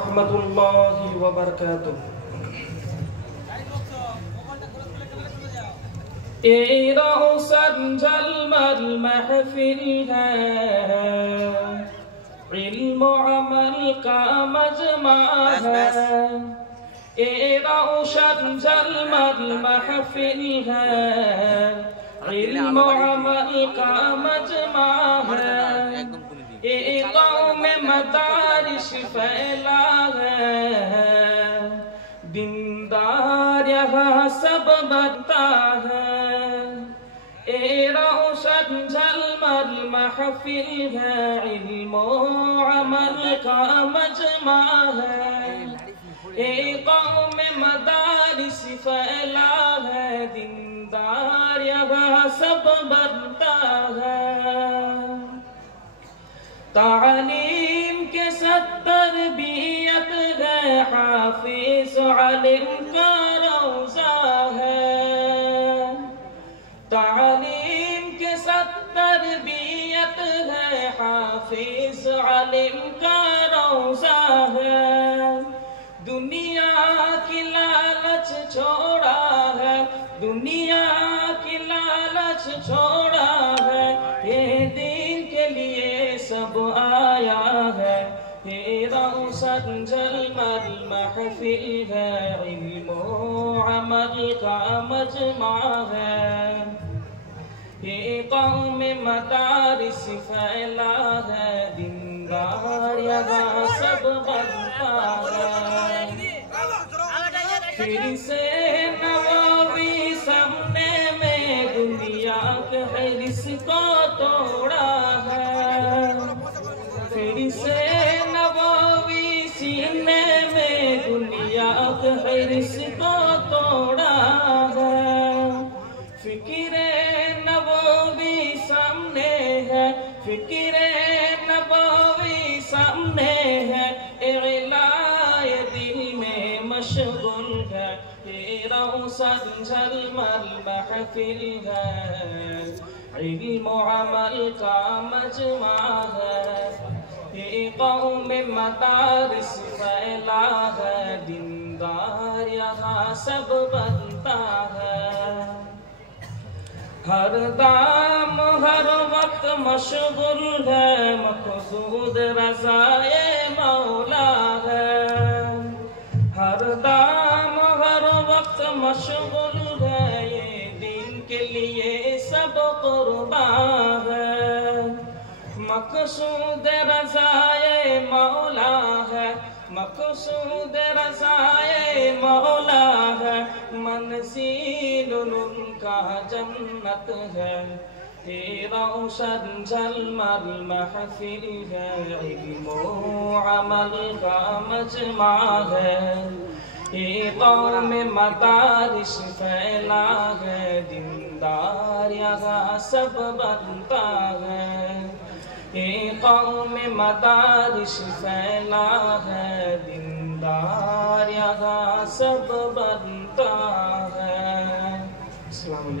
रहमतुल्लाहि व बरकातुहू। ये रौशन जलमल महफिल है, इल्म अमल का मजमा है। ये रौशन जलमल महफिल है, इल्म अमल का मजमा है। ये कौम मदारिस फैला है, दीनदार यहाँ सब बनता है। ए रोशन झलमल महफिल है, इल्मो अमल का मजमा है। ए कौम मदारिस फैला है, दीनदार यहाँ सब बनता है। तालीम के सत्तर बियत है, हाफिज आलिम का रोज़ा है। तालीम के सत्तर बियत है, हाफिज आलिम का रोज़ा है। दुनिया की लालच छोड़ा है, दुनिया की लालच छोड़ा है। ये दिन के लिए सब आया है, ये रौशन झलमल महफिल है, इल्मो अमल का मजमा है। ये कौम मदारिस फैला है, दीनदार यहाँ सब बनता है। फिर से नवाबी सामने में दुनिया के हिर्स को तोड़ा है। फिर से नवाबी सीने में दुनिया के हिर्स को तोड़ा है। फिक्रे नवाबी सामने है, फिक्रे नवाबी सामने है। इलाए दिल में मशगुल है, ये रौशन झलमल महफिल है, इल्म अमल का मजमा है। ये कौम मदारिस फैला है, दीनदार यहाँ सब बनता है। हर दाम हर वक्त मशगुल है, मक़सूद रज़ाए मौला है। हर दाम हर वक्त मशगुल है, ये दिन के लिए सब कुर्बा है। मक़सूद रज़ाए मौला है, मक़सूद रज़ाए मौला है। मंज़िल उनका जन्नत है, ये रौशन झलमल महफिल है, इल्मो अमल का मजमा है। ये कौम मदारिस फैला है, दीनदार यहाँ सब बनता है। ये कौम मदारिस फैला है, दीनदार यहाँ सब बनता है। अस्सलाम वालेकुम।